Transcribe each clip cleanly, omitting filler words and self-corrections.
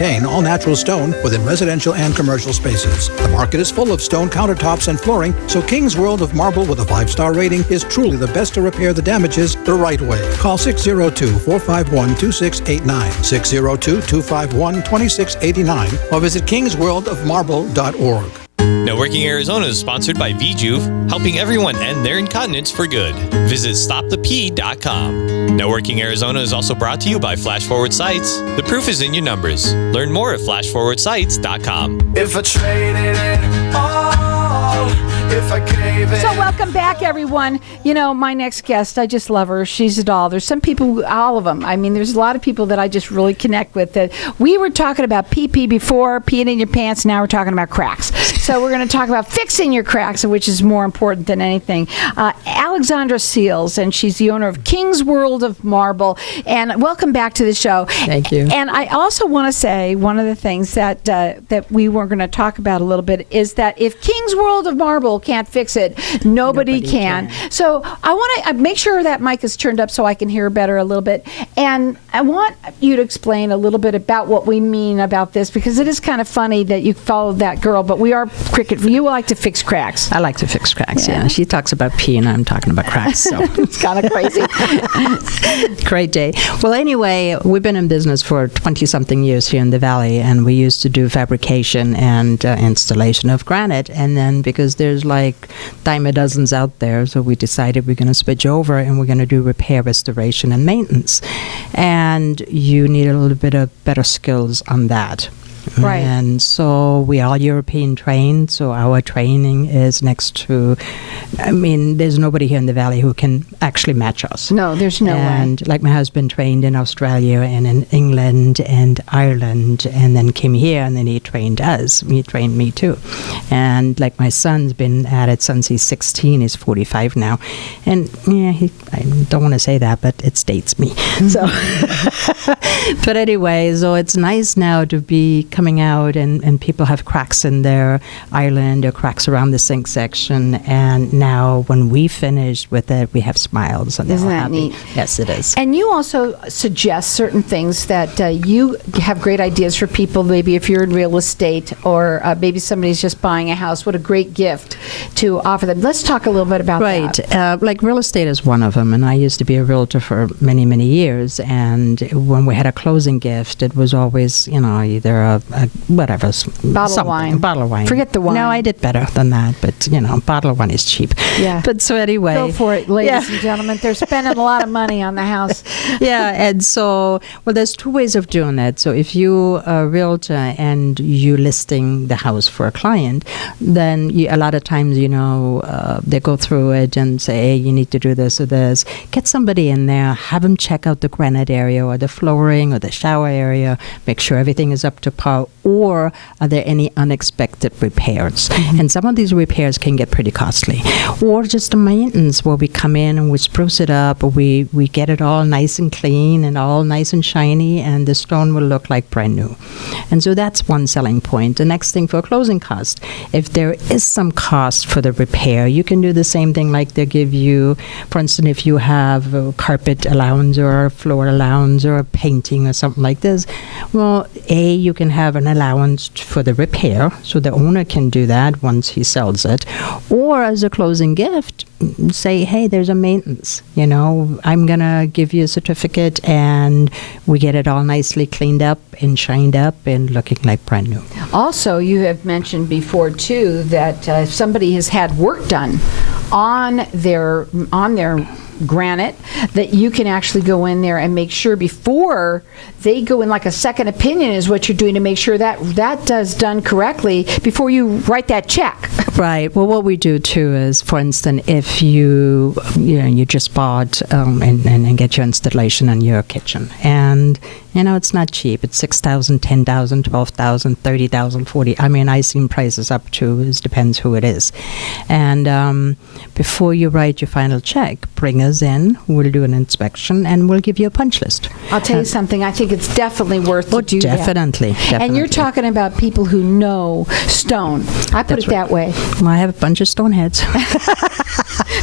All natural stone within residential and commercial spaces. The market is full of stone countertops and flooring, so King's World of Marble with a 5-star rating is truly the best to repair the damages the right way. Call 602-451-2689, 602-251-2689, or visit kingsworldofmarble.org. Now Working Arizona is sponsored by VJuve, helping everyone end their incontinence for good. Visit stopthep.com. Now Working Arizona is also brought to you by Flash Forward Sites. The proof is in your numbers. Learn more at flashforwardsites.com. If I traded it all, if I gave it. So welcome back, everyone. You know, my next guest, I just love her. She's a doll. There's some people, all of them. I mean, there's a lot of people that I just really connect with. That we were talking about pee before, peeing in your pants. Now we're talking about cracks. So we're going to talk about fixing your cracks, which is more important than anything. Alexandra Seals, and she's the owner of King's World of Marble. And welcome back to the show. Thank you. And I also want to say one of the things that that we were going to talk about a little bit is that if King's World of Marble can't fix it, nobody can. So I want to make sure that mic is turned up so I can hear better a little bit. And I want you to explain a little bit about what we mean about this, because it is kind of funny that you followed that girl, but we are cricket. You like to fix cracks. I like to fix cracks, yeah. She talks about pee and I'm talking about cracks. So it's kind of crazy. Great day. Well, anyway, we've been in business for 20-something years here in the Valley, and we used to do fabrication and installation of granite. And then because there's like dime a dozens out there, so we decided we're going to switch over and we're going to do repair, restoration, and maintenance. And you need a little bit of better skills on that. Right. And so we are European trained, so our training is next to, I mean, there's nobody here in the Valley who can actually match us. No, there's no way. And like my husband trained in Australia and in England and Ireland, and then came here and then he trained us. He trained me too. And like my son's been at it since he's 16, he's 45 now. And yeah, I don't want to say that, but it dates me. So, but anyway, so it's nice now to be coming out and people have cracks in their island or cracks around the sink section, and now when we finished with it, we have smiles and Isn't they're that happy. neat? Yes, it is. And you also suggest certain things that you have great ideas for people, maybe if you're in real estate or maybe somebody's just buying a house. What a great gift to offer them. Let's talk a little bit about that. Right. Like real estate is one of them, and I used to be a realtor for many, many years, and when we had a closing gift, it was always, you know, either a whatever. Bottle of wine. Bottle of wine. Forget the wine. No, I did better than that, but, you know, bottle of wine is cheap. Yeah. But so anyway. Go for it, ladies and gentlemen. They're spending a lot of money on the house. Yeah, and so, well, there's two ways of doing that. So if you're a realtor and you're listing the house for a client, then a lot of times, you know, they go through it and say, hey, you need to do this or this. Get somebody in there, have them check out the granite area or the flooring or the shower area, make sure everything is up to par, or are there any unexpected repairs? Mm-hmm. And some of these repairs can get pretty costly. Or just the maintenance where we come in and we spruce it up, or we get it all nice and clean and all nice and shiny, and the stone will look like brand new. And so that's one selling point. The next thing for closing cost, if there is some cost for the repair, you can do the same thing like they give you, for instance, if you have a carpet allowance or a floor allowance or a painting or something like this, well, you can have an allowance for the repair, so the owner can do that once he sells it. Or as a closing gift, say, hey, there's a maintenance. You know, I'm going to give you a certificate and we get it all nicely cleaned up and shined up and looking like brand new. Also, you have mentioned before, too, that if somebody has had work done on their granite, that you can actually go in there and make sure before they go in, like a second opinion is what you're doing to make sure that does done correctly before you write that check. Right. Well, what we do too is, for instance, if you just bought and get your installation in your kitchen, and you know it's not cheap. It's $6,000, $10,000, $12,000, $30,000, $40,000. I mean, I've seen prices up to. It depends who it is. And before you write your final check, bring us in. We'll do an inspection and we'll give you a punch list. I'll tell you something. I think it's definitely worth to do definitely, that. Definitely. And you're talking about people who know stone. I put it that way. Well, I have a bunch of stone heads.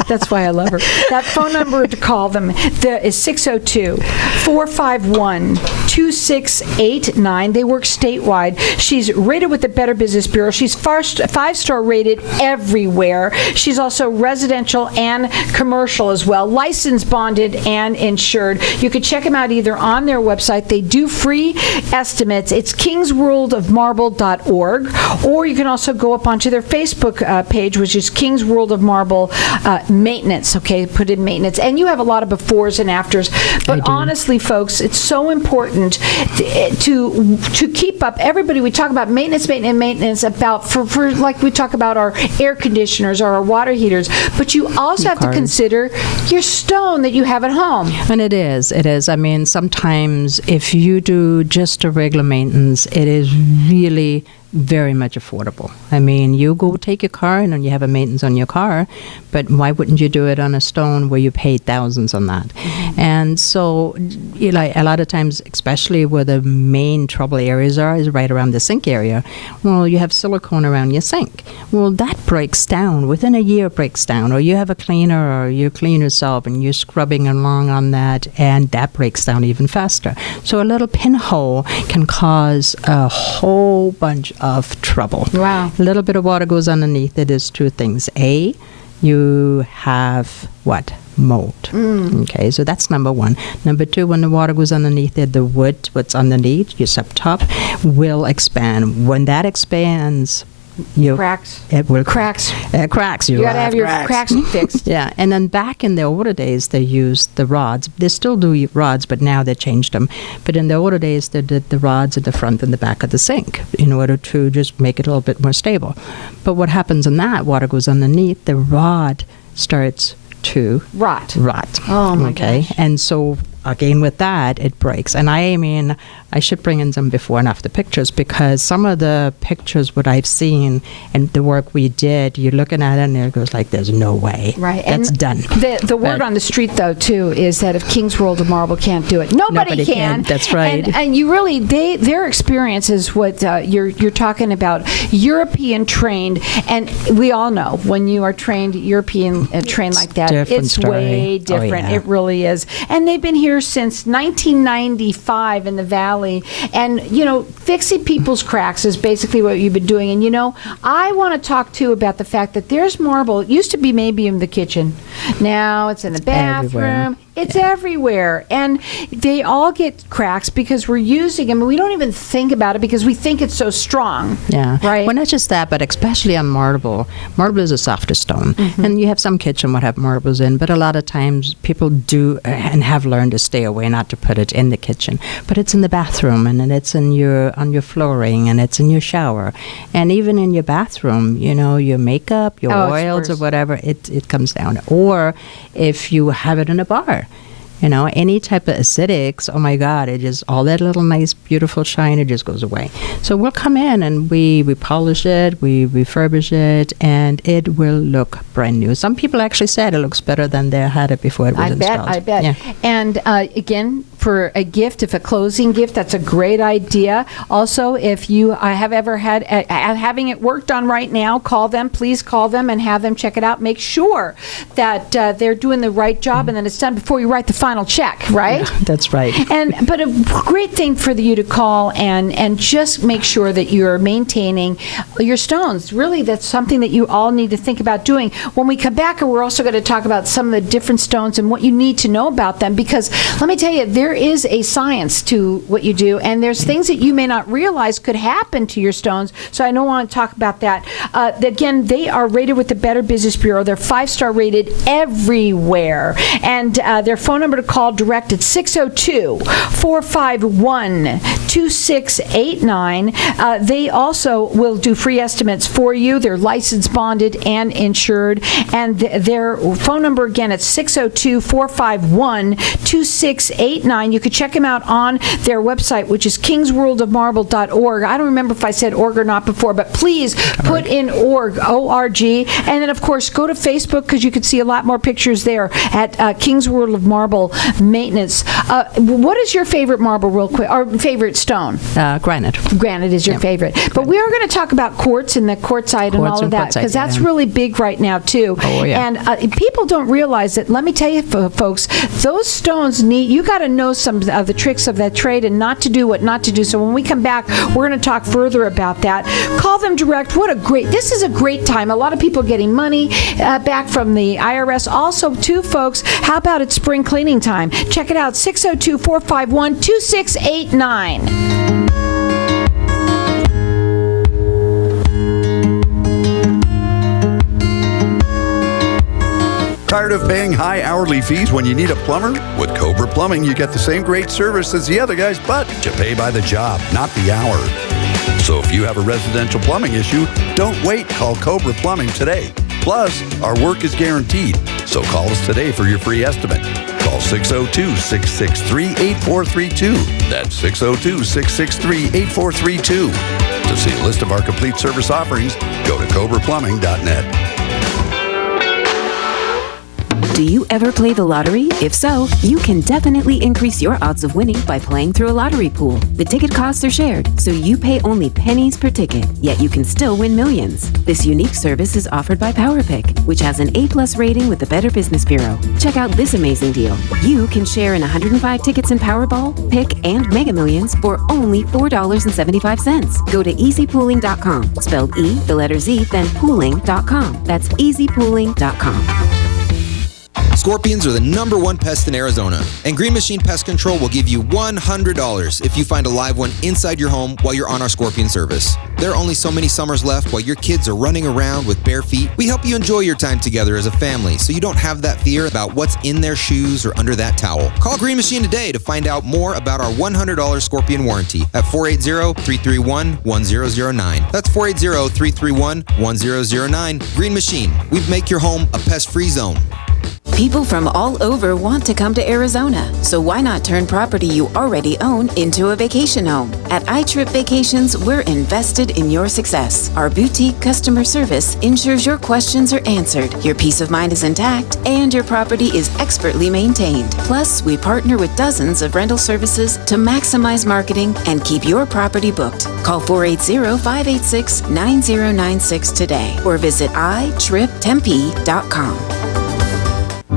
That's why I love her. That phone number to call them is 602-451 451-2689. They work statewide. She's rated with the Better Business Bureau. She's 5-star rated everywhere. She's also residential and commercial as well, licensed, bonded, and insured. You can check them out either on their website. They do free estimates. It's kingsworldofmarble.org, or you can also go up onto their Facebook page, which is King's World of Marble Maintenance. Okay, put in maintenance. And you have a lot of befores and afters. But honestly, folks, it's so important to keep up. Everybody, we talk about maintenance about for like we talk about our air conditioners or our water heaters, but you also have to consider your stone that you have at home. And it is. I mean, sometimes if you do just a regular maintenance, it is really very much affordable. I mean, you go take your car and then you have a maintenance on your car, but why wouldn't you do it on a stone where you paid thousands on that? Mm-hmm. And so, you know, a lot of times, especially where the main trouble areas are, is right around the sink area. Well, you have silicone around your sink. Well, that breaks down. Within a year, it breaks down. Or you have a cleaner, or you clean yourself and you're scrubbing along on that, and that breaks down even faster. So a little pinhole can cause a whole bunch of trouble. Wow. A little bit of water goes underneath it is two things. A, you have what? Mold. Okay, so that's number one. Number two, when the water goes underneath it, the wood, what's underneath, your subtop, will expand. When that expands, Cracks. It will cracks. Cracks. You got to have your cracks fixed. Yeah, and then back in the older days, they used the rods. They still do rods, but now they changed them. But in the older days, they did the rods at the front and the back of the sink in order to just make it a little bit more stable. But what happens in that, water goes underneath, the rod starts to rot. Oh, my gosh. And so again, with that, it breaks. And I mean, I should bring in some before and after pictures, because some of the pictures, what I've seen and the work we did, you're looking at it and it goes like, there's no way. Right. That's and done. The word on the street, though, too, is that if King's World of Marble can't do it, nobody can. That's right. And you really, their experience is what you're talking about, European trained. And we all know when you are trained, European trained like that, it's story. Way different. Oh, yeah. It really is. And they've been here since 1995 in the Valley. And, you know, fixing people's cracks is basically what you've been doing. And, you know, I want to talk, too, about the fact that there's marble. It used to be maybe in the kitchen. Now it's in the bathroom. Everywhere. It's everywhere. And they all get cracks because we're using them. And we don't even think about it because we think it's so strong. Yeah. Right? Well, not just that, but especially on marble. Marble is a softer stone. Mm-hmm. And you have some kitchen would have marbles in, but a lot of times people do and have learned to stay away, not to put it in the kitchen. But it's in the bathroom, and it's on your flooring, and it's in your shower. And even in your bathroom, you know, your makeup, your oils or whatever, it comes down. Or if you have it in a bar. You know, any type of acidics, oh my God, it just, all that little nice, beautiful shine, it just goes away. So we'll come in and we polish it, we refurbish it, and it will look brand new. Some people actually said it looks better than they had it before it was installed. I bet. Yeah. And again, for a gift, if a closing gift, that's a great idea. Also, if you have ever had having it worked on right now, please call them and have them check it out. Make sure that they're doing the right job and that it's done before you write the final check, right? Yeah, that's right. But a great thing for you to call and just make sure that you're maintaining your stones. Really, that's something that you all need to think about doing. When we come back, we're also going to talk about some of the different stones and what you need to know about them, because let me tell you, there is a science to what you do, and there's things that you may not realize could happen to your stones. So I don't want to talk about that. Again, they are rated with the Better Business Bureau. They're 5-star rated everywhere. And their phone number to call direct at 602-451-2689. They also will do free estimates for you. They're licensed, bonded, and insured. And their phone number again at 602-451-2689. You could check them out on their website, which is kingsworldofmarble.org. I don't remember if I said org or not before, but please put in org, O-R-G. And then, of course, go to Facebook, because you can see a lot more pictures there at King's World of Marble Maintenance. What is your favorite marble, real quick, or favorite stone? Granite. Granite is your favorite. But we are going to talk about quartz and the quartzite and all of that, because that's really big right now, too. Oh, yeah. And people don't realize that. Let me tell you, folks, those stones you got to know know some of the tricks of that trade and not to do what not to do. So when we come back, we're going to talk further about that. Call them direct. This is a great time. A lot of people getting money back from the IRS. Also, too, folks, how about it's spring cleaning time? Check it out, 602-451-2689. Tired of paying high hourly fees when you need a plumber? With Cobra Plumbing, you get the same great service as the other guys, but you pay by the job, not the hour. So if you have a residential plumbing issue, don't wait. Call Cobra Plumbing today. Plus, our work is guaranteed. So call us today for your free estimate. Call 602-663-8432. That's 602-663-8432. To see a list of our complete service offerings, go to cobraplumbing.net. Do you ever play the lottery? If so, you can definitely increase your odds of winning by playing through a lottery pool. The ticket costs are shared, so you pay only pennies per ticket, yet you can still win millions. This unique service is offered by PowerPick, which has an A+ rating with the Better Business Bureau. Check out this amazing deal. You can share in 105 tickets in Powerball, Pick, and Mega Millions for only $4.75. Go to easypooling.com, spelled E, the letter Z, then pooling.com. That's easypooling.com. Scorpions are the #1 pest in Arizona, and Green Machine Pest Control will give you $100 if you find a live one inside your home while you're on our scorpion service. There are only so many summers left while your kids are running around with bare feet. We help you enjoy your time together as a family so you don't have that fear about what's in their shoes or under that towel. Call Green Machine today to find out more about our $100 scorpion warranty at 480-331-1009. That's 480-331-1009. Green Machine. We make your home a pest-free zone. People from all over want to come to Arizona, so why not turn property you already own into a vacation home? At iTrip Vacations, we're invested in your success. Our boutique customer service ensures your questions are answered, your peace of mind is intact, and your property is expertly maintained. Plus, we partner with dozens of rental services to maximize marketing and keep your property booked. Call 480-586-9096 today or visit itriptempe.com.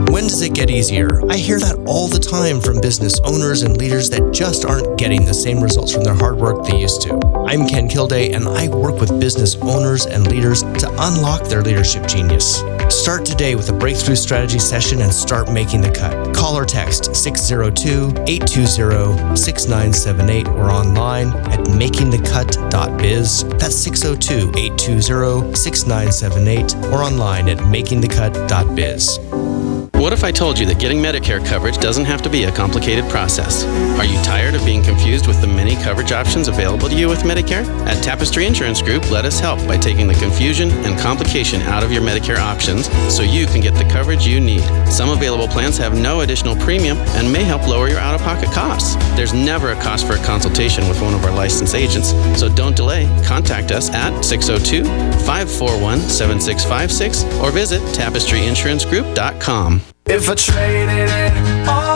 When does it get easier? I hear that all the time from business owners and leaders that just aren't getting the same results from their hard work they used to. I'm Ken Kilday, and I work with business owners and leaders to unlock their leadership genius. Start today with a breakthrough strategy session and start making the cut. Call or text 602-820-6978 or online at makingthecut.biz. That's 602-820-6978 or online at makingthecut.biz. What if I told you that getting Medicare coverage doesn't have to be a complicated process? Are you tired of being confused with the many coverage options available to you with Medicare? At Tapestry Insurance Group, let us help by taking the confusion and complication out of your Medicare options so you can get the coverage you need. Some available plans have no additional premium and may help lower your out-of-pocket costs. There's never a cost for a consultation with one of our licensed agents, so don't delay. Contact us at 602-541-7656 or visit tapestryinsurancegroup.com. If I traded it all.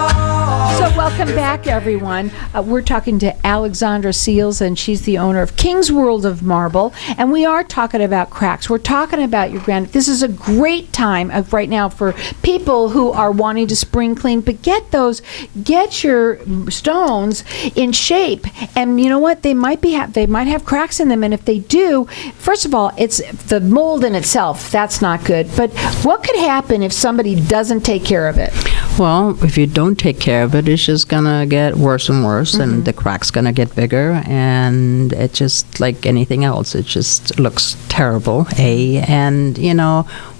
So welcome back, everyone. We're talking to Alexandra Seals, and she's the owner of King's World of Marble. And we are talking about cracks. We're talking about your granite. This is a great time right now for people who are wanting to spring clean, but get your stones in shape. And you know what? They might have cracks in them, and if they do, first of all, it's the mold in itself. That's not good. But what could happen if somebody doesn't take care of it? Well, if you don't take care of it, it's just going to get worse and worse, and the crack's going to get bigger, and it just, like anything else, it just looks terrible, and,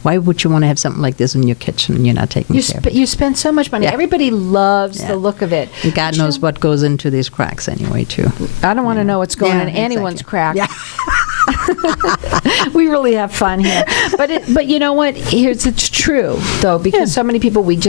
why would you want to have something like this in your kitchen and you're not taking care of it? You spend so much money. Yeah. Everybody loves the look of it. And God knows what goes into these cracks anyway, too. I don't want to know what's going in anyone's crack. Yeah. We really have fun here, but you know what? It's true though, because so many people we're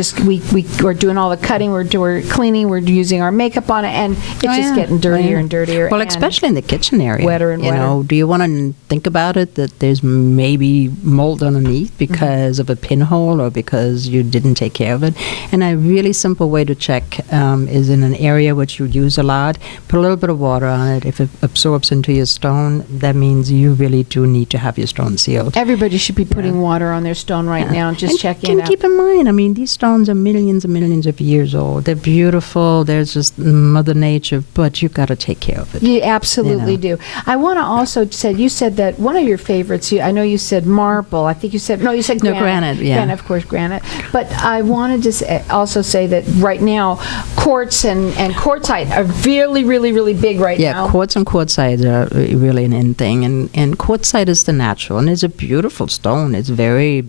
doing all the cutting, we're cleaning, we're using our makeup on it, and it's just getting dirtier and dirtier. Well, especially in the kitchen area, wetter and wetter. Do you want to think about it that there's maybe mold underneath because of a pinhole or because you didn't take care of it? And a really simple way to check is in an area which you use a lot. Put a little bit of water on it. If it absorbs into your stone, that means you you really do need to have your stone sealed. Everybody should be putting water on their stone right now and just and checking it out. Keep in mind, I mean, these stones are millions and millions of years old. They're beautiful. There's just Mother Nature, but you got to take care of it. You absolutely do. I want to also say, you said that one of your favorites, I know you said marble. I think you said granite. No, granite, yeah. Granite, of course, granite. But I wanted to also say that right now, quartz and quartzite are really, really, really big right now. Yeah, quartz and quartzite are really an in thing. And quartzite is the natural, and it's a beautiful stone. It's very,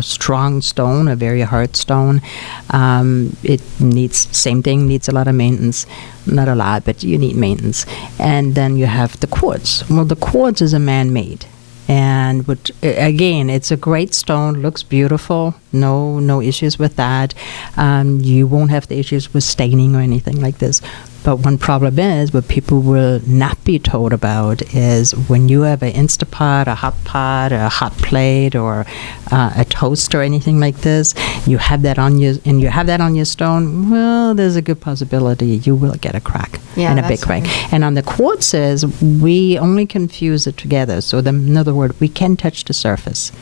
strong stone, a very hard stone. It needs a lot of maintenance. Not a lot, but you need maintenance. And then you have the quartz. Well, the quartz is a man-made. And again, it's a great stone, looks beautiful, no issues with that. You won't have the issues with staining or anything like this. But one problem is, what people will not be told about is when you have an Instapot, a hot pot, a hot plate, or a toast or anything like this, you have that on your stone. Well, there's a good possibility you will get a crack and a big crack. Right. And on the quartzes, we only can fuse it together. So in other words, we can touch the surface.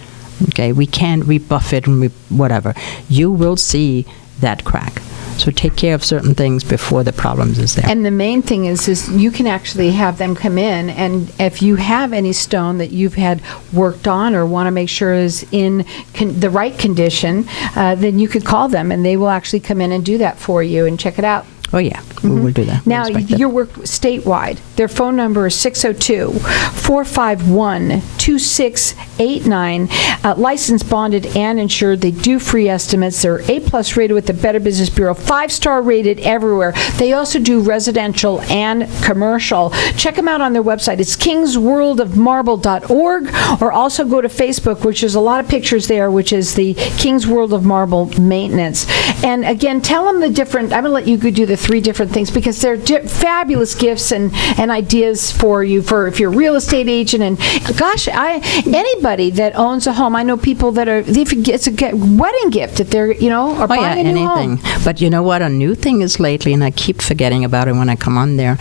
Okay, we can't rebuff it and whatever. You will see that crack. So take care of certain things before the problems is there. And the main thing is you can actually have them come in, and if you have any stone that you've had worked on or want to make sure is in the right condition, then you could call them, and they will actually come in and do that for you and check it out. Oh, yeah. We will do that. Now, you work statewide. Their phone number is 602-451-2689. Licensed, bonded, and insured. They do free estimates. They're A+ rated with the Better Business Bureau. 5-star rated everywhere. They also do residential and commercial. Check them out on their website. It's kingsworldofmarble.org, or also go to Facebook, which is a lot of pictures there, which is the King's World of Marble Maintenance. And again, tell them the different, I'm going to let you do the 3 different things, because they're fabulous gifts and ideas for you for if you're a real estate agent. And gosh, anybody that owns a home, I know people that it's a wedding gift that they're are buying a new home. But you know what? A new thing is lately, and I keep forgetting about it when I come on there.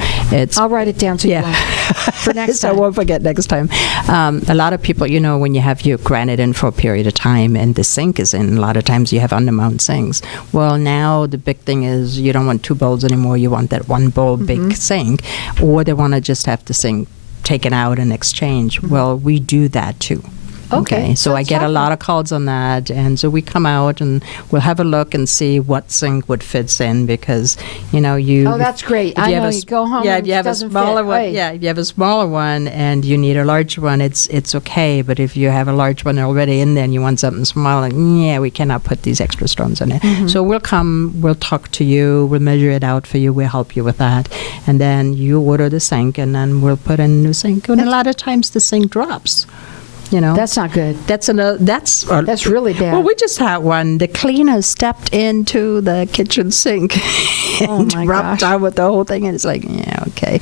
I'll write it down so you won't. For next time. I won't forget next time. A lot of people, when you have your granite in for a period of time and the sink is in, a lot of times you have undermount sinks. Well, now the big thing is you don't want 2 bowls anymore. You want that 1 bowl big sink, or they want to just have the sink taken out and exchange. Well, we do that too. Okay, so I get a lot of calls on that, and so we come out and we'll have a look and see what sink would fit in, because you. Oh, that's great! I know you go home. Yeah, and if you have a smaller one. Right. Yeah, if you have a smaller one and you need a large one, it's okay. But if you have a large one already in there and you want something smaller, we cannot put these extra stones in it. So we'll come, we'll talk to you, we'll measure it out for you, we'll help you with that, and then you order the sink, and then we'll put in a new sink. And a lot of times the sink drops. That's not good. That's really bad. Well, we just had one. The cleaner stepped into the kitchen sink and dropped down with the whole thing, and it's like, okay.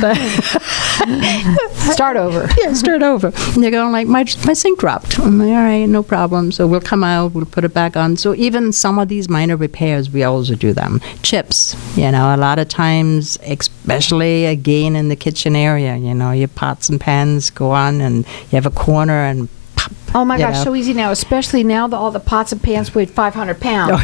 But start over. Yeah, start over. And they're going like, my sink dropped. I'm like, all right, no problem. So we'll come out, we'll put it back on. So even some of these minor repairs, we also do them. Chips, a lot of times, especially again in the kitchen area, your pots and pans go on, and you have a corner and pop. Oh my gosh, so easy now, especially now that all the pots and pans weigh 500 pounds. Oh,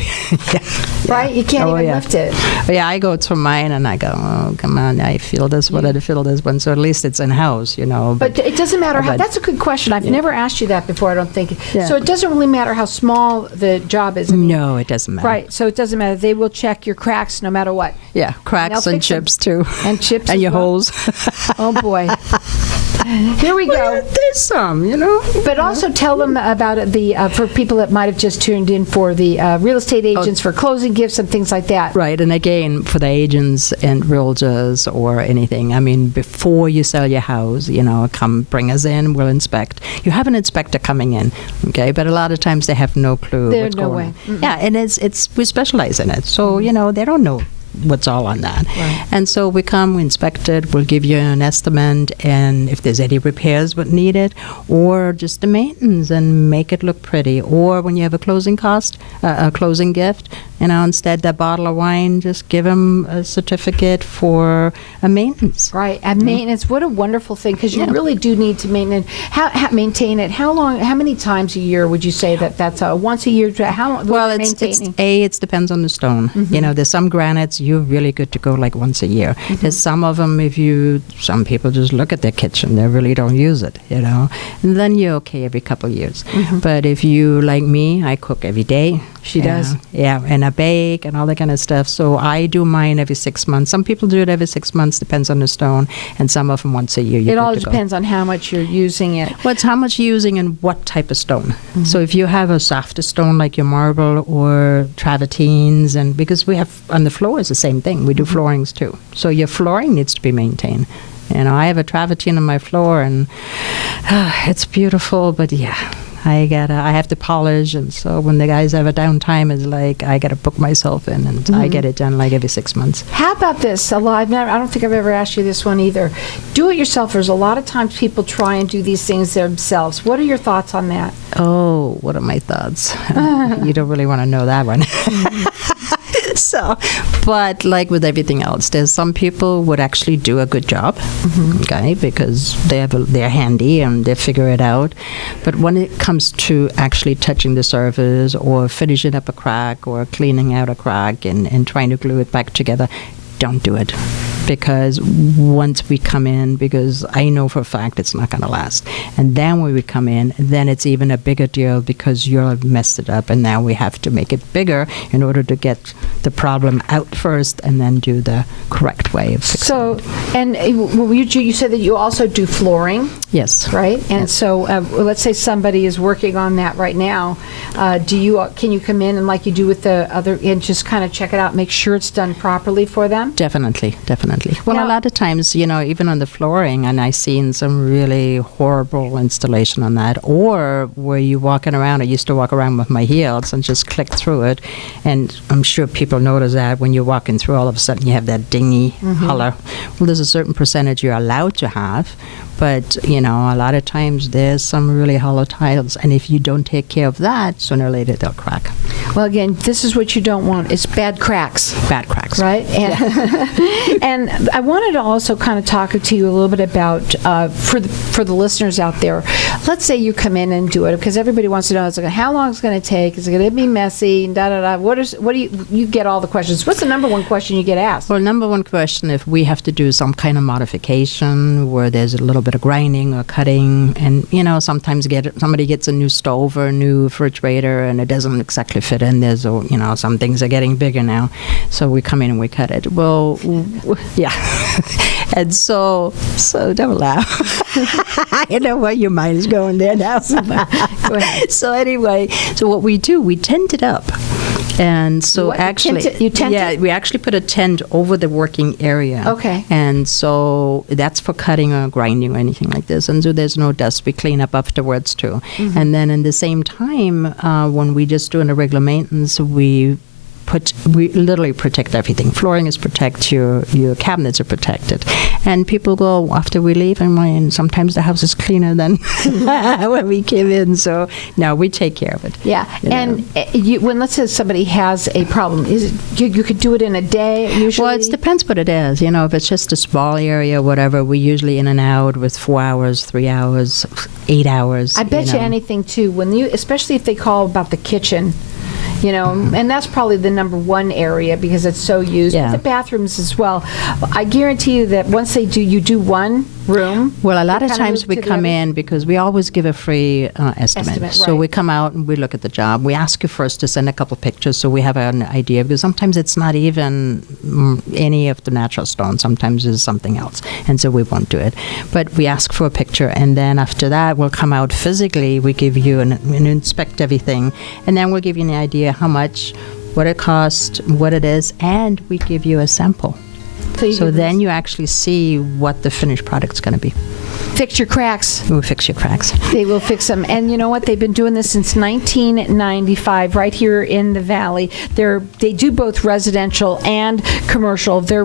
yeah. Right? You can't even lift it. Yeah, I go to mine and I go, oh, come on, I feel this one, I feel this one. So at least it's in-house, But it doesn't matter how, that's a good question. I've never asked you that before, I don't think. Yeah. So it doesn't really matter how small the job is. No, it doesn't matter. Right, so it doesn't matter. They will check your cracks no matter what. Yeah, cracks and chips too. And chips and your holes. Oh, boy. Here we go. There's some, But also tell them about the for people that might have just tuned in for the real estate agents, for closing gifts and things like that. Right, and again, for the agents and realtors or anything, before you sell your house, come bring us in, we'll inspect. You have an inspector coming in, okay? But a lot of times they have no clue There's what's no going way. on. Yeah, and we specialize in it, so, they don't know what's all on that. Right. And so we come, we inspect it, we'll give you an estimate, and if there's any repairs what needed, or just the maintenance and make it look pretty. Or when you have a closing gift, instead that bottle of wine, just give them a certificate for a maintenance. Right, and maintenance. What a wonderful thing, because you really do need to maintain it. How many times a year would you say that's once a year? How long? Well, it depends on the stone. Mm-hmm. There's some granites you're really good to go like once a year. Mm-hmm. There's some of them some people just look at their kitchen, they really don't use it, and then you're okay every couple of years. Mm-hmm. But if you like me, I cook every day. She does. Yeah, and I bake and all that kind of stuff. So I do mine every 6 months. Some people do it every 6 months, depends on the stone, and some of them once a year. It all depends on how much you're using it. Well, it's how much you're using and what type of stone. Mm-hmm. So if you have a softer stone like your marble or travertines, and because we have on the floor is the same thing. We do floorings too. So your flooring needs to be maintained. I have a travertine on my floor, and it's beautiful, but I have to polish, and so when the guys have a downtime, it's like I gotta book myself in, and I get it done like every 6 months. How about this? I don't think I've ever asked you this one either. Do-it-yourselfers. A lot of times people try and do these things themselves. What are your thoughts on that? Oh, what are my thoughts? You don't really want to know that one. But like with everything else, there's some people would actually do a good job, okay, because they're handy and they figure it out. But when it comes to actually touching the surface or finishing up a crack or cleaning out a crack and trying to glue it back together, don't do it. Because once we come in, because I know for a fact it's not going to last. And then when we come in, then it's even a bigger deal because you're messed it up, and now we have to make it bigger in order to get the problem out first and then do the correct way of fixing it. And you said that you also do flooring. Yes. Right? And so let's say somebody is working on that right now. Can you come in and like you do with the other, and just kind of check it out, make sure it's done properly for them? Definitely. Well, a lot of times, even on the flooring, and I've seen some really horrible installation on that, or where you're walking around, I used to walk around with my heels and just click through it, and I'm sure people notice that when you're walking through, all of a sudden you have that dingy color. Well, there's a certain percentage you're allowed to have, but, a lot of times there's some really hollow tiles, and if you don't take care of that, sooner or later they'll crack. Well, again, this is what you don't want. It's bad cracks. Bad cracks. Right? And I wanted to also kind of talk to you a little bit about, for the listeners out there, let's say you come in and do it, because everybody wants to know, how long it's going to take, is it going to be messy, da-da-da. What do you get all the questions. What's the number one question you get asked? Well, number one question, if we have to do some kind of modification where there's a little bit of grinding or cutting, and sometimes somebody gets a new stove or a new refrigerator and it doesn't exactly fit in. There's some things are getting bigger now, so we come in and we cut it. Well, yeah. And so don't laugh. I know where your mind is going there now. Go ahead. So anyway, what we do, we tent it up. And so we actually put a tent over the working area. Okay. And so that's for cutting or grinding or anything like this. And so there's no dust. We clean up afterwards too. Mm-hmm. And then in the same time, when we just doing a regular maintenance, we literally protect everything. Flooring is protected, your cabinets are protected. And people go, after we leave, and sometimes the house is cleaner than when we came in. So, no, we take care of it. Yeah. And when, let's say somebody has a problem, is it, you could do it in a day usually? Well, it depends what it is. If it's just a small area, whatever, we usually in and out with 4 hours, 3 hours, 8 hours. I bet you anything, too, especially if they call about the kitchen. And that's probably the number one area because it's so used. Yeah. But the bathrooms as well. I guarantee you that once you do one room. Well, a lot of times we come in because we always give a free estimate. So we come out and we look at the job. We ask you first to send a couple pictures so we have an idea, because sometimes it's not even any of the natural stones. Sometimes it's something else. And so we won't do it. But we ask for a picture, and then after that we'll come out physically. We give you and inspect everything, and then we'll give you an idea how much, what it costs, what it is, and we give you a sample. So then you actually see what the finished product's going to be. fix your cracks. We'll fix your cracks. They will fix them. And you know what? They've been doing this since 1995 right here in the Valley. They do both residential and commercial. They're